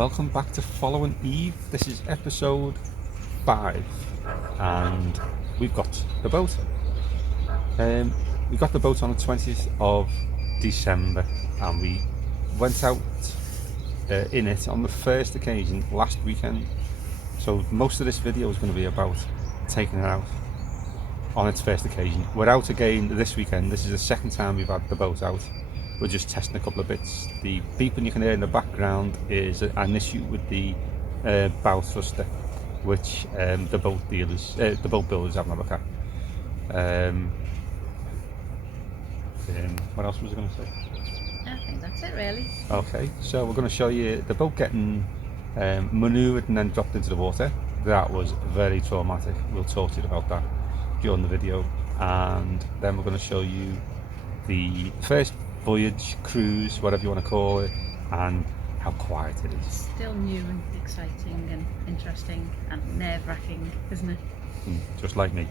welcome back to Following Eve. This is episode 5 and we've got the boat. We got the boat on the 20th of December and we went out in it on the first occasion last weekend. So most of this video is going to be about taking it out on its first occasion. We're out again this weekend. This is the second time we've had the boat out. We're just testing a couple of bits. The beeping you can hear in the background is an issue with the bow thruster, which the boat builders having a look at. What else was I going to say? I think that's it really. Okay, so we're going to show you the boat getting manoeuvred and then dropped into the water. That was very traumatic. We'll talk to you about that during the video, and then we're going to show you the first voyage, cruise, whatever you want to call it, and how quiet it is. Still new and exciting and interesting and nerve-wracking, isn't it? Just like me.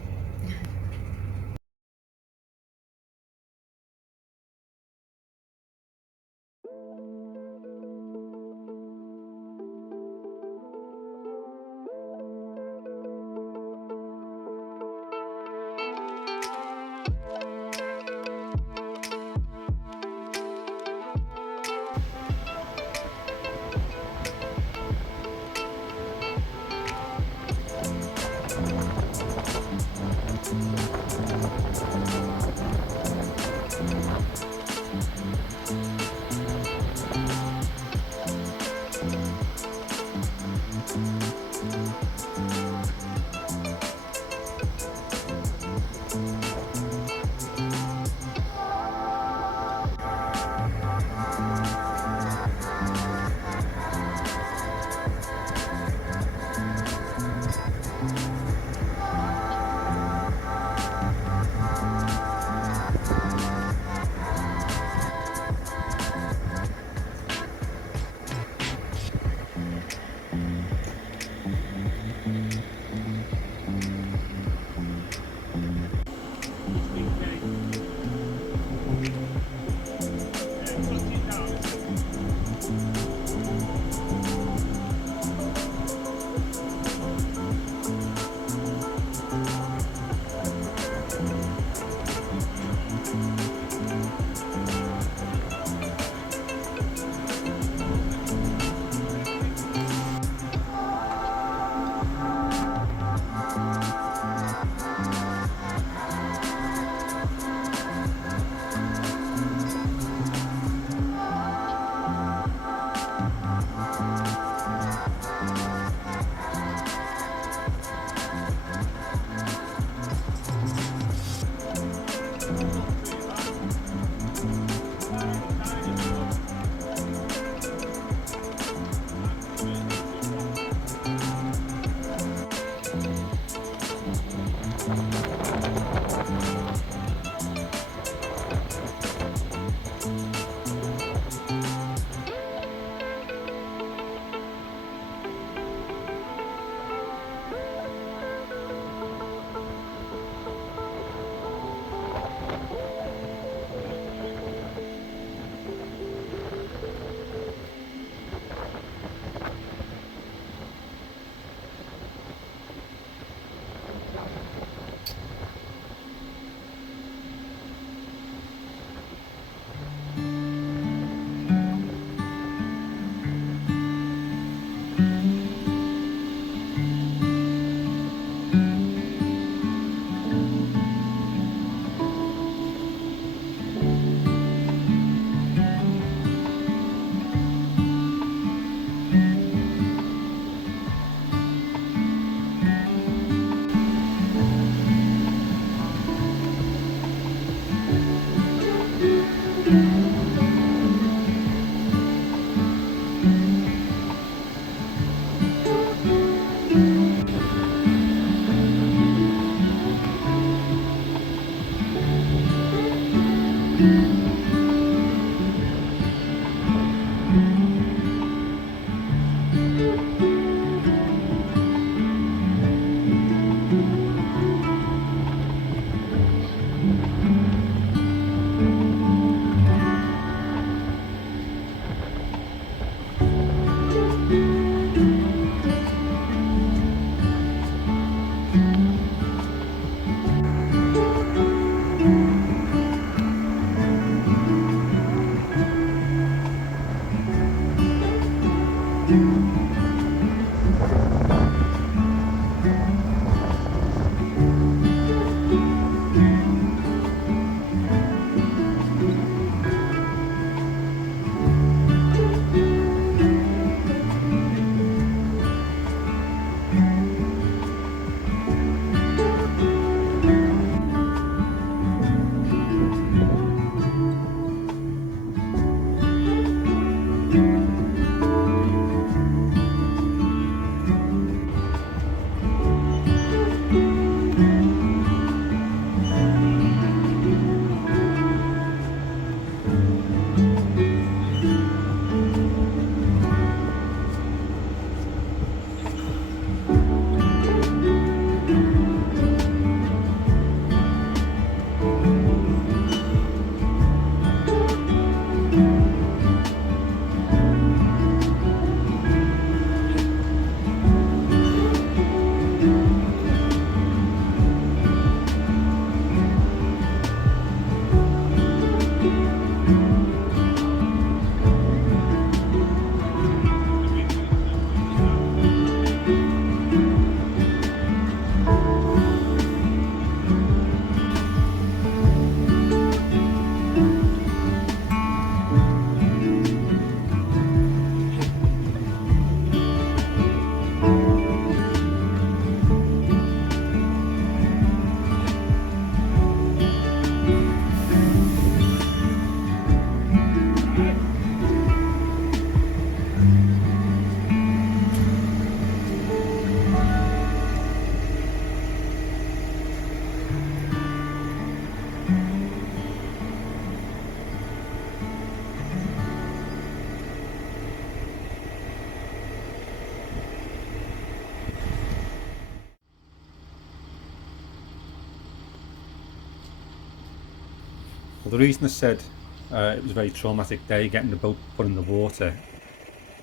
Well, the reason I said it was a very traumatic day getting the boat put in the water,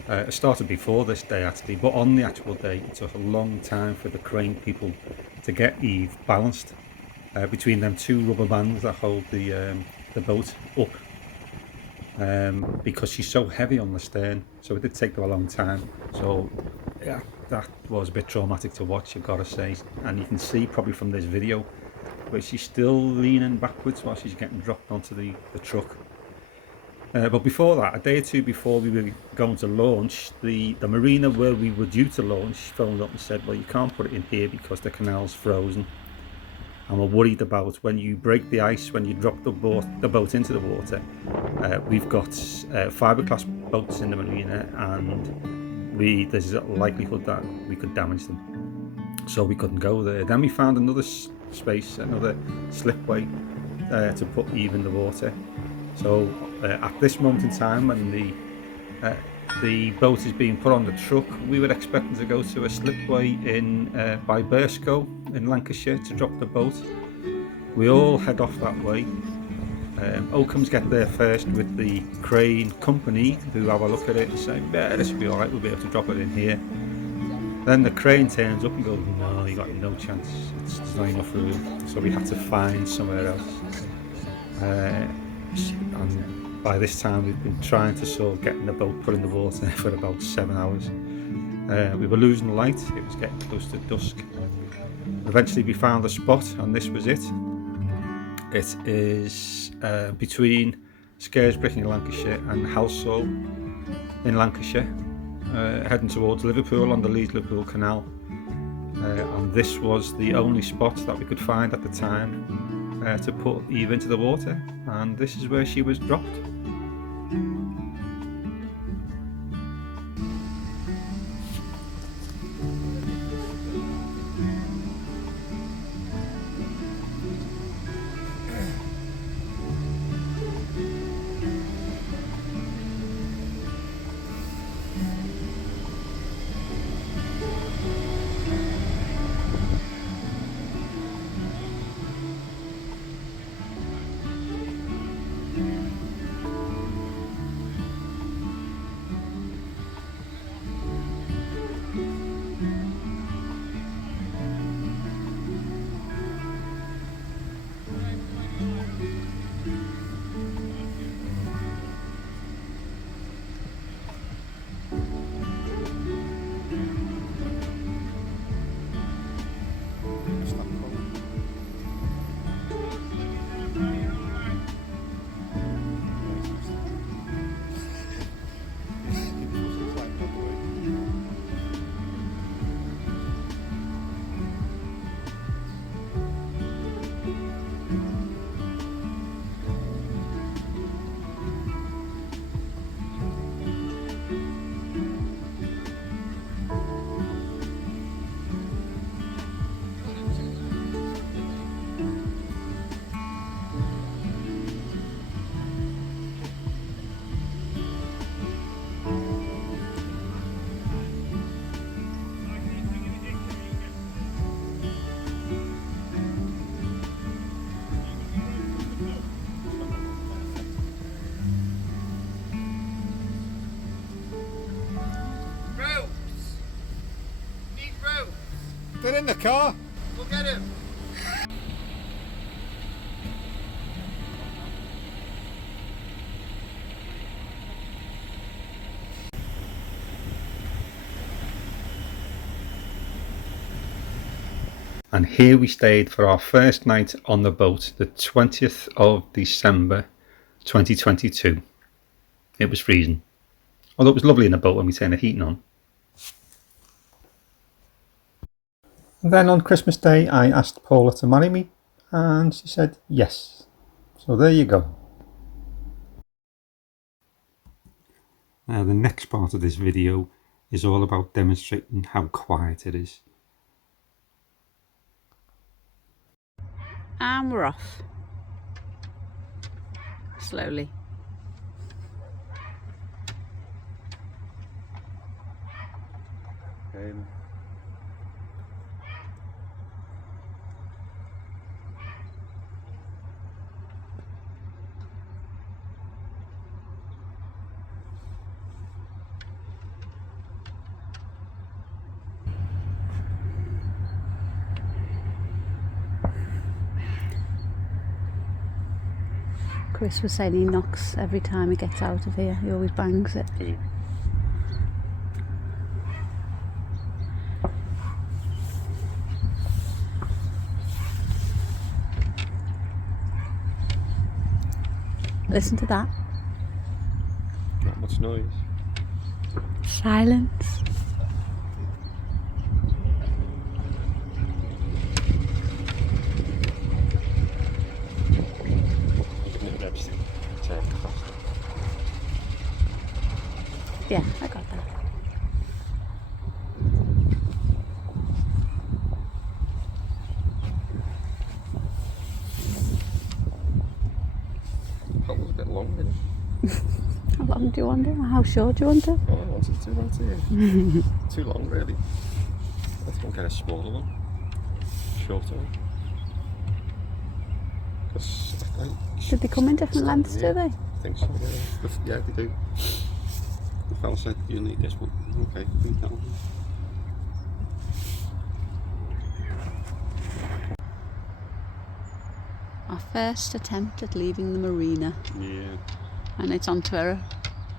it started before this day actually, but on the actual day it took a long time for the crane people to get Eve balanced between them two rubber bands that hold the boat up, because she's so heavy on the stern, so it did take them a long time. So yeah, that was a bit traumatic to watch, I've got to say, and you can see probably from this video where she's still leaning backwards while she's getting dropped onto the truck. But before that, a day or two before we were going to launch, the marina where we were due to launch phoned up and said, well, you can't put it in here because the canal's frozen, and we're worried about when you break the ice, when you drop the boat into the water. We've got fiberglass boats in the marina, and there's a likelihood that we could damage them, so we couldn't go there. Then we found another space, another slipway to put Eve in the water. So at this moment in time, when the boat is being put on the truck, we were expecting to go to a slipway in by Burscough in Lancashire to drop the boat. We all head off that way. Oakums get there first with the crane company, who have a look at it and say, yeah, this will be alright, we'll be able to drop it in here. Then the crane turns up and goes, no, you got no chance, there's not enough room. So we had to find somewhere else. And by this time we've been trying to sort of getting the boat put in the water for about 7 hours. We were losing light, it was getting close to dusk. Eventually we found a spot, and this was it. It is between Scarisbrick in Lancashire and Halsall in Lancashire, heading towards Liverpool on the Leeds-Liverpool Canal. And this was the only spot that we could find at the time to put Eve into the water, and this is where she was dropped. They're in the car. We'll get him. And here we stayed for our first night on the boat, the 20th of December 2022. It was freezing, although it was lovely in the boat when we turned the heating on. And then on Christmas Day I asked Paula to marry me and she said yes. So there you go. Now the next part of this video is all about demonstrating how quiet it is. And we're off. Slowly. Chris was saying he knocks every time he gets out of here. He always bangs it. Yeah. Listen to that. Not much noise. Silence. Yeah, I got that. That was a bit long, didn't it? How long do you want it? How short do you want it? Oh, I wanted to, want to. Too long, really. Let's go get a smaller one. Shorter one. Did they come in different lengths, do they? I think so, yeah. Yeah, they do. The fella said, you need this one. Okay, need that one. Our first attempt at leaving the marina. Yeah. And it's onto a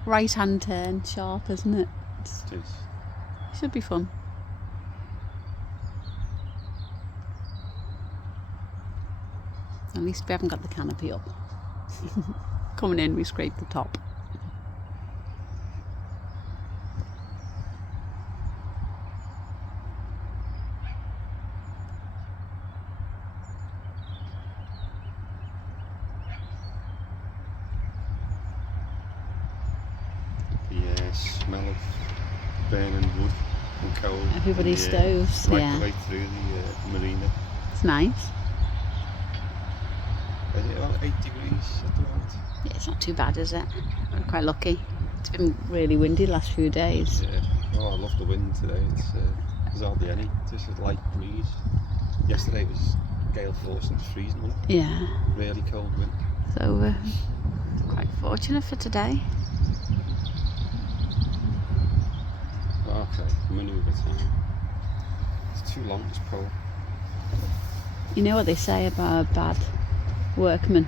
right hand turn sharp, isn't it? It is. Should be fun. At least we haven't got the canopy up. Coming in, we scraped the top. The smell of burning wood and coal. Everybody's and, stoves, right yeah. the way through the marina. It's nice. Is it about 8 degrees at the moment? Yeah, it's not too bad, is it? We're quite lucky. It's been really windy the last few days. Yeah. Oh, I love the wind today. There's hardly any. Just a light breeze. Yesterday was gale force and it was freezing, wasn't it? Yeah. Really cold wind. So we're quite fortunate for today. Okay, manoeuvre time. It's too long, this pole. You know what they say about a bad workman?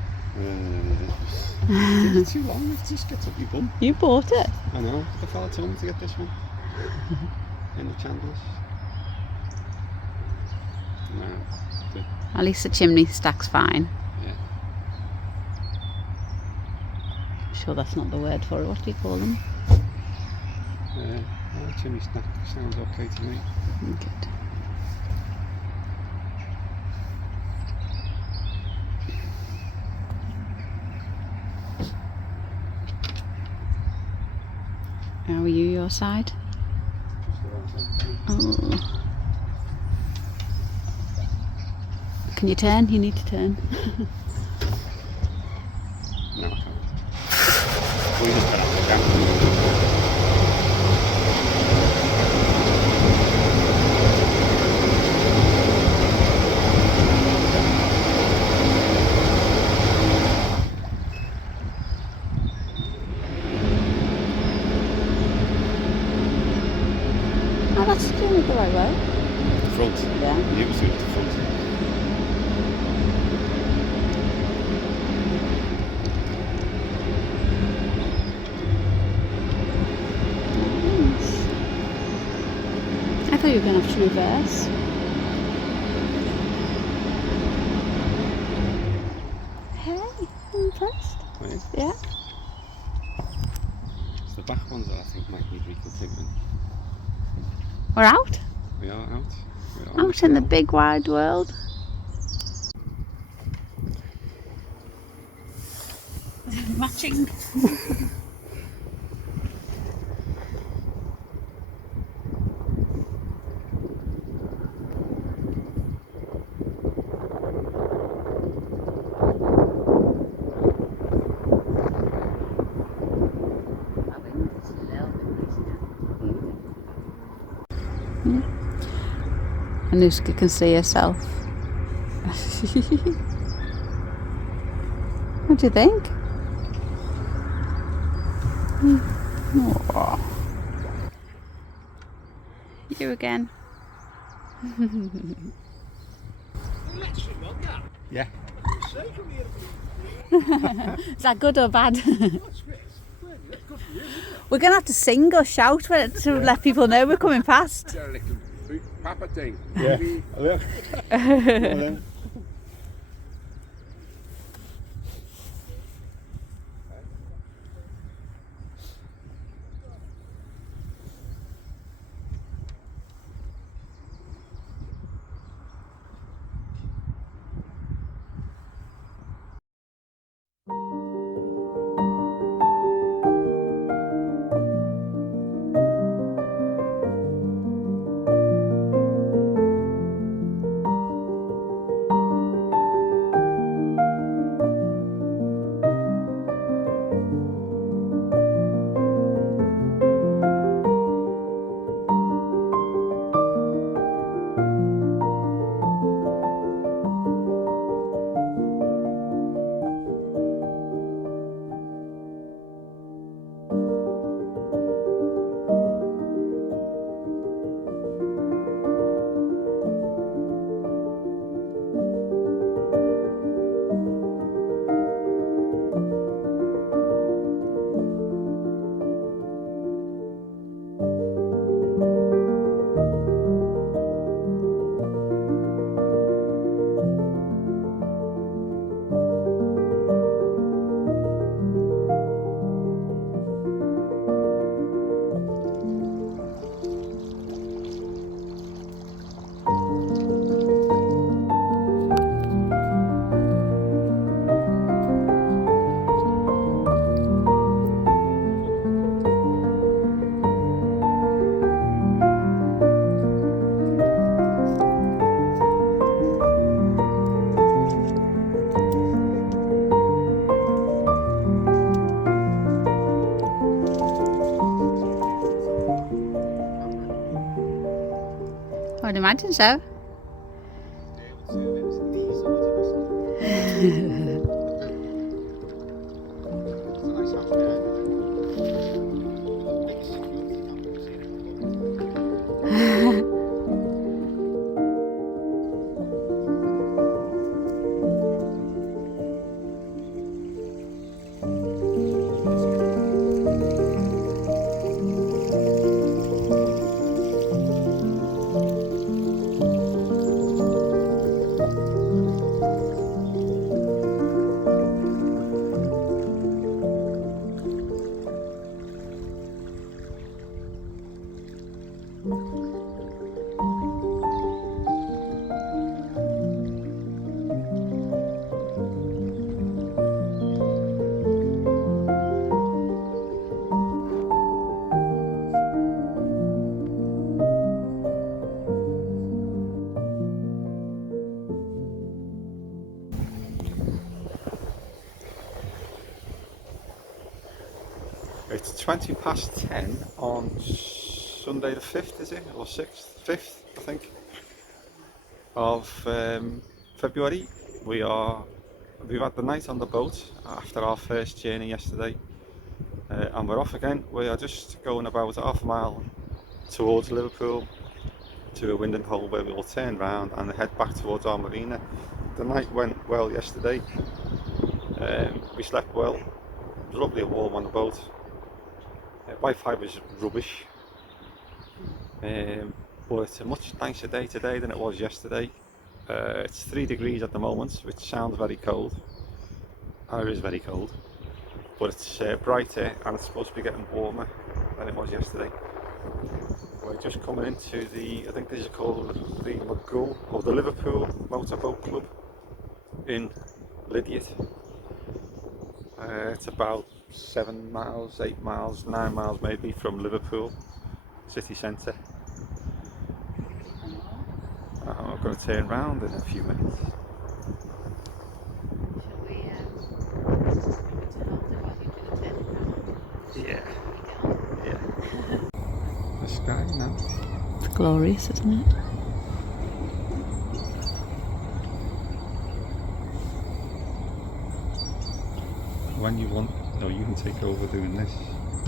It's too long, it just gets up your bum. You bought it. I know, the fella told me to get this one. In the chandlers. No. At least the chimney stack's fine. Yeah. I'm sure that's not the word for it. What do you call them? Chimney stack sounds okay to me. Good. How are you, your side? Oh. Can you turn? You need to turn. No, I can't. We just got up the camp. Oh, that's doing it the right way. front. Yeah. And he was doing it at the front. I thought you were going to have to reverse. Hey, I'm impressed. Right? Yeah. It's the back ones that I think might need reconfiguring. We're out. We are out. We are Out in the canal. big wide world. Matching. Anuska can see herself. What do you think? Aww. You again. Yeah. Is that good or bad? We're going to have to sing or shout to let people know we're coming past. Papa thing. Yeah. Look. I'd imagine so. It's 20 past 10 on Sunday the 5th, is it? Or 6th? 5th, I think, of February. We've had the night on the boat after our first journey yesterday, and we're off again. We are just going about half a mile towards Liverpool to a winding hole where we will turn round and head back towards our marina. The night went well yesterday. We slept well. It was lovely and warm on the boat. Wi-Fi was rubbish. But it's a much nicer day today than it was yesterday. It's 3 degrees at the moment, which sounds very cold. It is very cold. But it's brighter and it's supposed to be getting warmer than it was yesterday. We're just coming into the, I think this is called the McGull, or the Liverpool Motorboat Club in Lithium. It's about 7 miles, 8 miles, 9 miles maybe from Liverpool city centre. I'm going to turn round in a few minutes. Yeah. Yeah. The sky now. It's glorious, isn't it? When you want, no, you can take over doing this.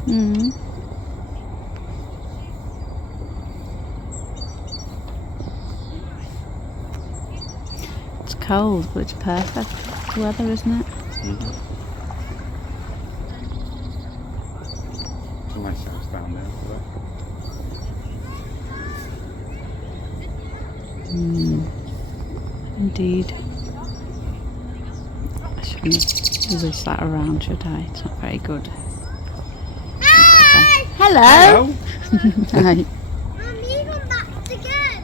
Mm. It's cold, but it's perfect weather, isn't it? Mm-hmm. It's a nice house down there for that. Indeed. I shouldn't whiz that around, should I? It's not very good. Hi! Hello! Hi. Mommy, come back again.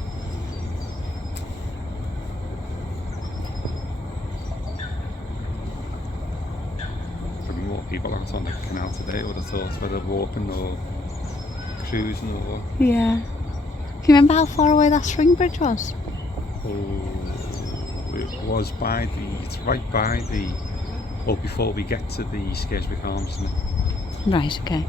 There'll be more people out on the canal today, I would have thought, whether walking or cruising or... Yeah. Do you remember how far away that swing bridge was? Oh, it was by the, it's right by the, well, before we get to the Scarisbrick Arms, isn't it? Right, okay.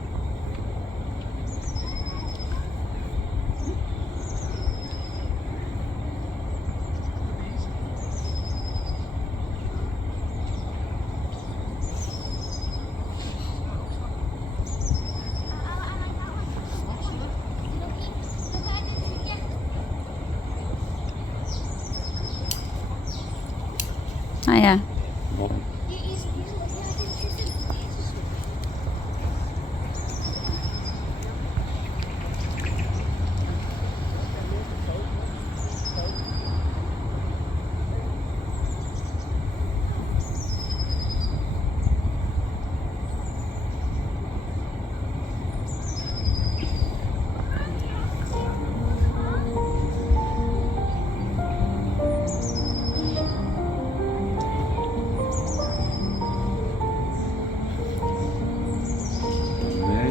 Oh yeah. Modern.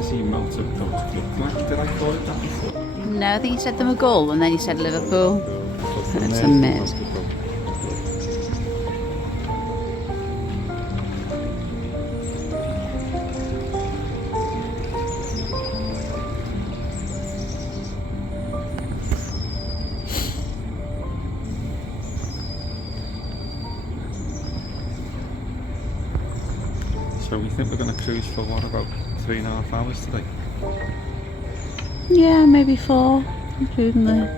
Motorboat Club. Did I call it that before? No, I think you said the McGull and then you said Liverpool. So That's there's a the miss. Motorboat Club. So we think we're going to cruise for what, about 3.5 hours today? Yeah, maybe 4, including the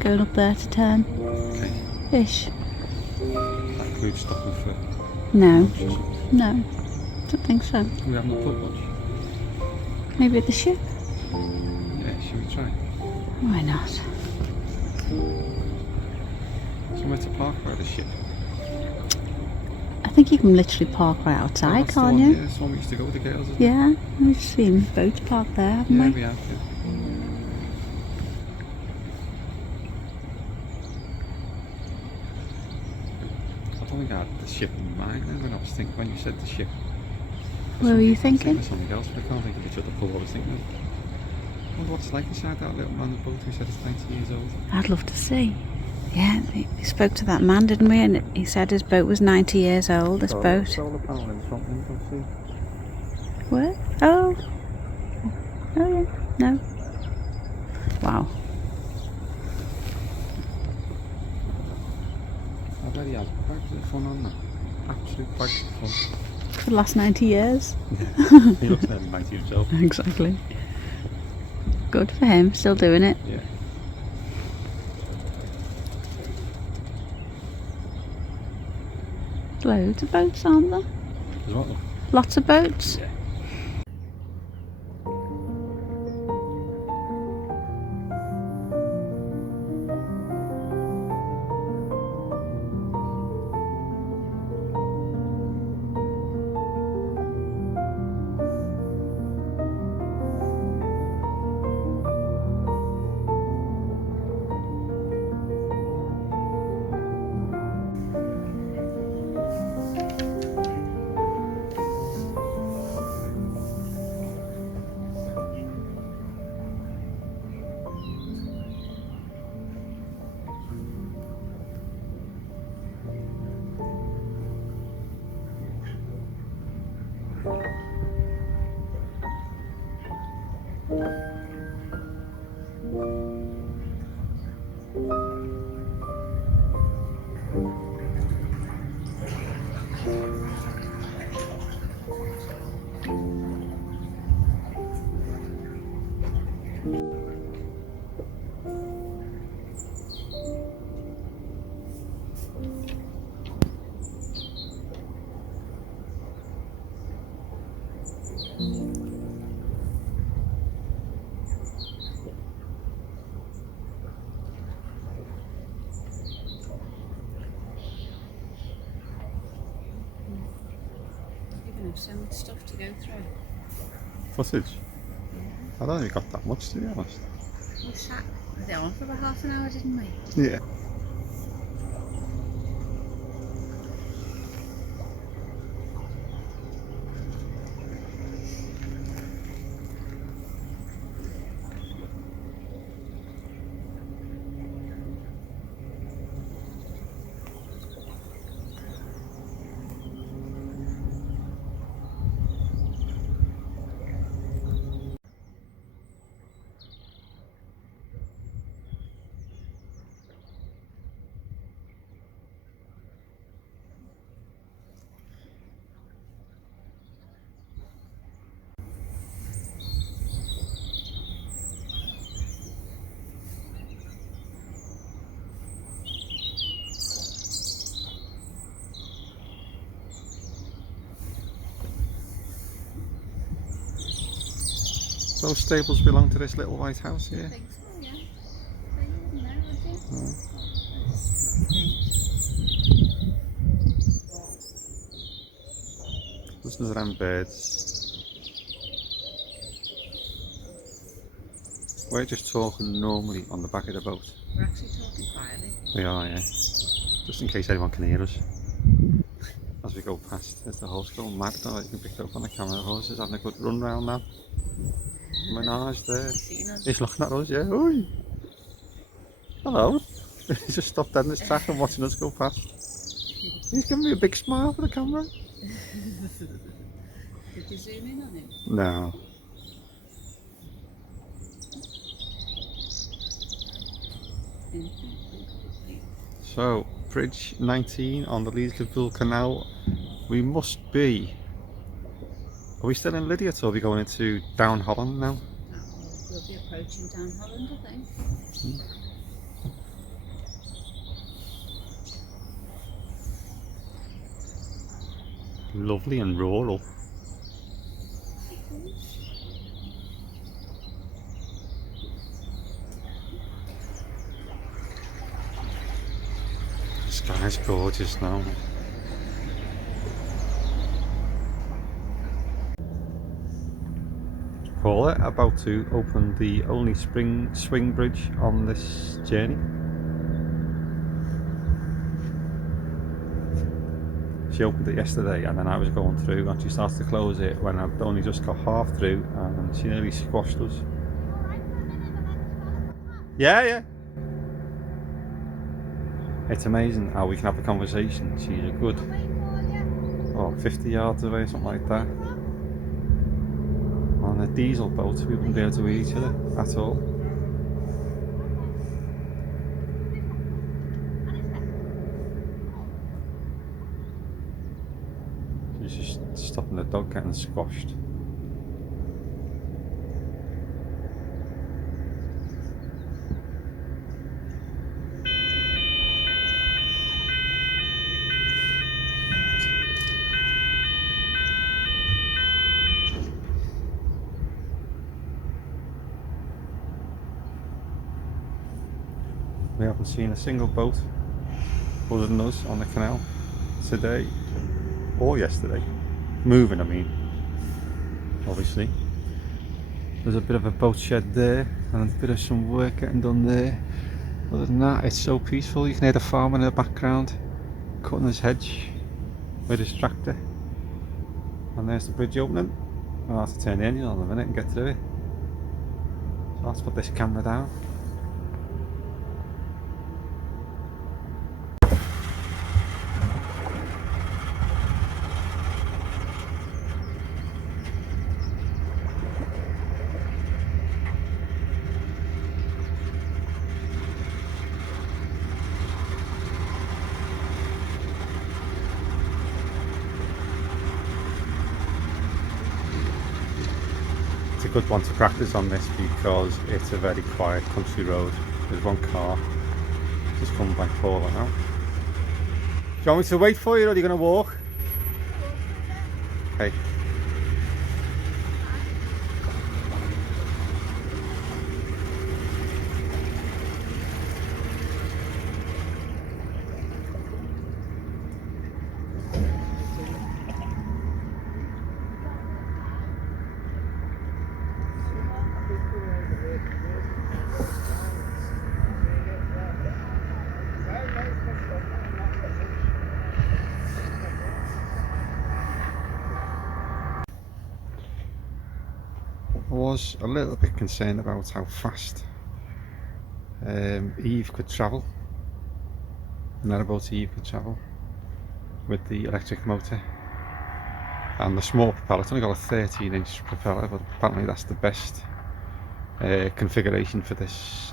going up there to 10 Okay. ish. That includes stopping for No, lunch or something. no, don't think so. We haven't a pub lunch. Maybe at the ship? Yeah, should we try? Why not? Somewhere to park by the ship. I think you can literally park right outside, That's the can't one, you? Yeah, that's the one we used to go with the girls, isn't it? Yeah, we've seen boats parked there, haven't Yeah, we? we have. Yeah. I don't think I had the ship in mind then when I was thinking, when you said the ship. What were you I was thinking? of something else, but I can't think of which other pub I was thinking of. I wonder what it's like inside that little man on the boat who said it's 90 years old. I'd love to see. Yeah, we spoke to that man, didn't we? And he said his boat was 90 years old, this boat. Solar panel in front, you can see. Where? Oh. Oh, yeah. No. Wow. I bet he has bags of fun on that. Absolute bags of fun. For the last 90 years. He looks nearly 90 himself. Exactly. Good for him, still doing it. Yeah. loads of boats, aren't there? There's what? Lots of boats. Yeah. You're going to have so much stuff to go through. Footage? I don't think we got that much, to be honest. We sat with it on for about half an hour, didn't we? Yeah. Those stables belong to this little white house here. I think so, yeah. You wouldn't know, would you? No. Listen to them birds. We're just talking normally on the back of the boat. We're actually talking quietly. We are, yeah. Just in case anyone can hear us. As we go past, there's the horse going mad. Though. You can pick it up on the camera. The horse is having a good run round now. Menage there. He's looking at us, yeah. Oi! Hello. He's just stopped dead in his track and watching us go past. He's giving me a big smile for the camera. Did you zoom in on him? No. So, bridge 19 on the Liverpool Canal. We must be. Are we still in Lydia or are we going into Down Holland now? We'll be approaching Down Holland, I think. Lovely and rural. The sky's gorgeous now. Paula about to open the only swing bridge on this journey. She opened it yesterday and then I was going through and she started to close it when I'd only just got half through and she nearly squashed us. Yeah. It's amazing how we can have a conversation. She's a good 50 yards away, something like that. On a diesel boat we wouldn't be able to hear each other at all. She's just stopping the dog getting squashed. We haven't seen a single boat other than us on the canal today or yesterday. Moving, I mean. Obviously. There's a bit of a boat shed there and a bit of some work getting done there. Other than that, it's so peaceful. You can hear the farmer in the background cutting his hedge with his tractor. And there's the bridge opening. I'll have to turn the engine on in a minute and get through it. So let's put this camera down. It's a good one to practice on this because it's a very quiet country road. There's one car just coming by falling out. Do you want me to wait for you or are you going to walk? Okay. I was a little bit concerned about how fast Eve could travel. Narrowboat Eve could travel with the electric motor and the small propeller. It's only got a 13-inch propeller, but apparently that's the best configuration for this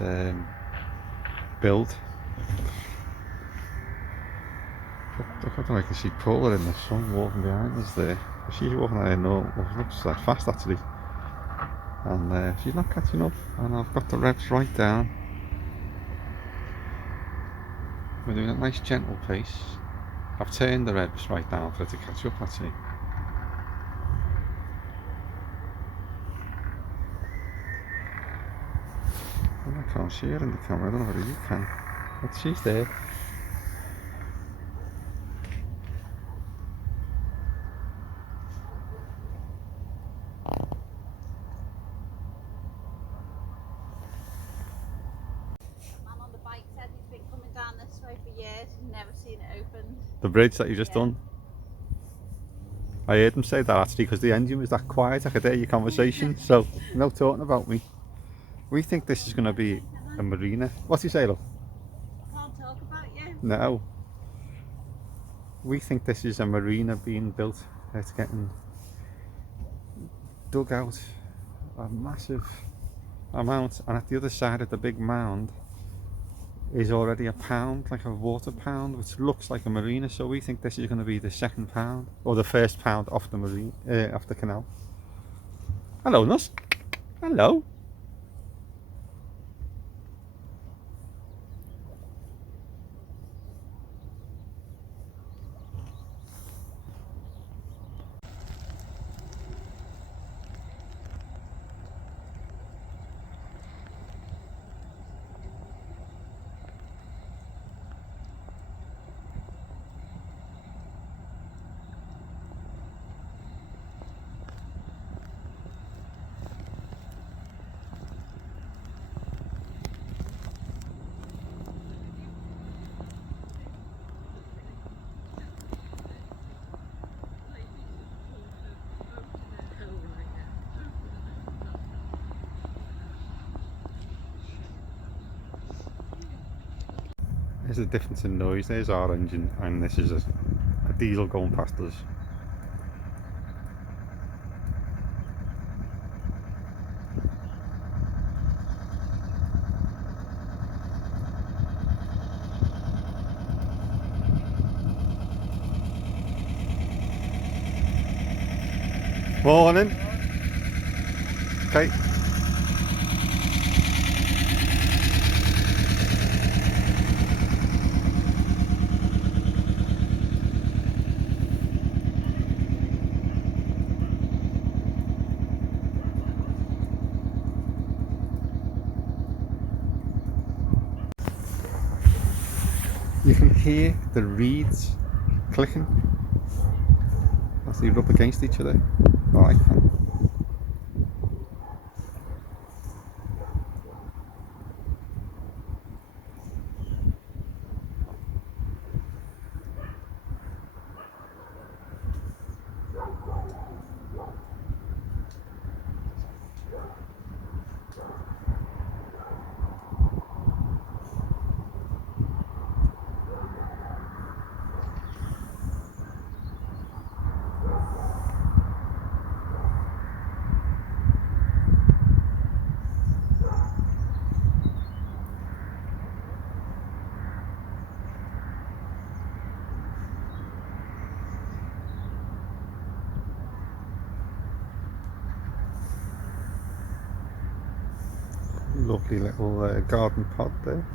build. Look, I don't know if you can see Paula in the sun walking behind us there. She's walking out in normal, looks like fast actually. And she's not catching up, and I've got the revs right down. We're doing a nice gentle pace. I've turned the revs right down for her to catch up actually. Well, I can't see her in the camera, I don't know whether you can, but she's there. The bridge that you just done. I heard him say that actually because the engine was that quiet. I could hear your conversation. So no talking about me. We think this is going to be a marina. What's he say, love? I can't talk about you. No. We think this is a marina being built. It's getting dug out a massive amount, and at the other side of the big mound is already a pound, like a water pound, which looks like a marina. So we think this is going to be the second pound or the first pound off the marina, off the canal. Hello, Nuss. Hello. There's a difference in noise. There's our engine and this is a diesel going past us. Morning. Okay. You can hear the reeds clicking as they rub against each other. Oh, I can. Lovely little garden pod there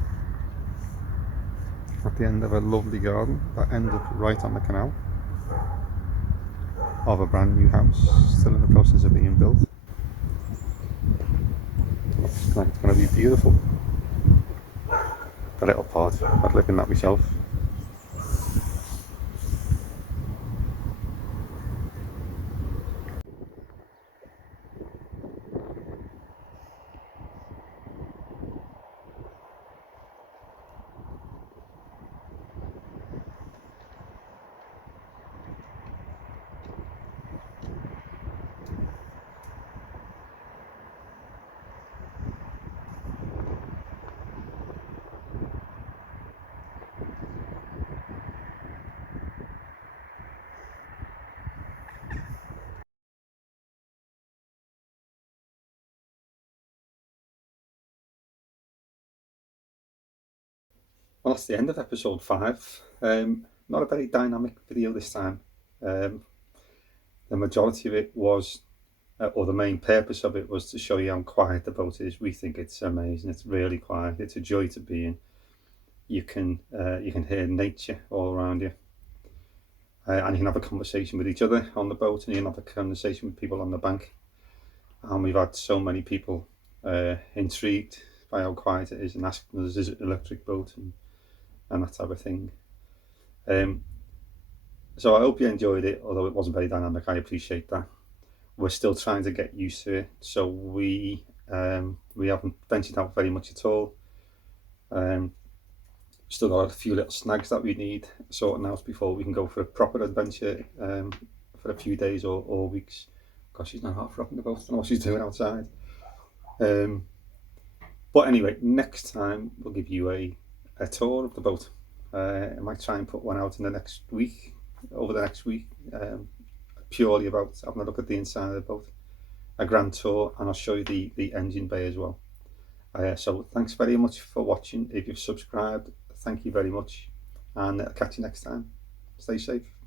at the end of a lovely garden that ended right on the canal of a brand new house still in the process of being built. Looks like it's going to be beautiful. The little pod, I'd live in that myself. Well, that's the end of episode 5. Not a very dynamic video this time. The majority of it was, or the main purpose of it was to show you how quiet the boat is. We think it's amazing. It's really quiet. It's a joy to be in. You can hear nature all around you. And you can have a conversation with each other on the boat, and you can have a conversation with people on the bank. And we've had so many people intrigued by how quiet it is and asking us, is it an electric boat, and that type of thing. So I hope you enjoyed it, although it wasn't very dynamic. I appreciate that. We're still trying to get used to it, so we haven't ventured out very much at all. Still got a few little snags that we need sorting out before we can go for a proper adventure for a few days or weeks. Gosh, she's now half rocking the boat. I don't know what she's doing outside. But anyway, next time we'll give you a tour of the boat. I might try and put one out in the next week, over the next week, purely about having a look at the inside of the boat, a grand tour, and I'll show you the engine bay as well. So thanks very much for watching. If you've subscribed, thank you very much, and I'll catch you next time. Stay safe.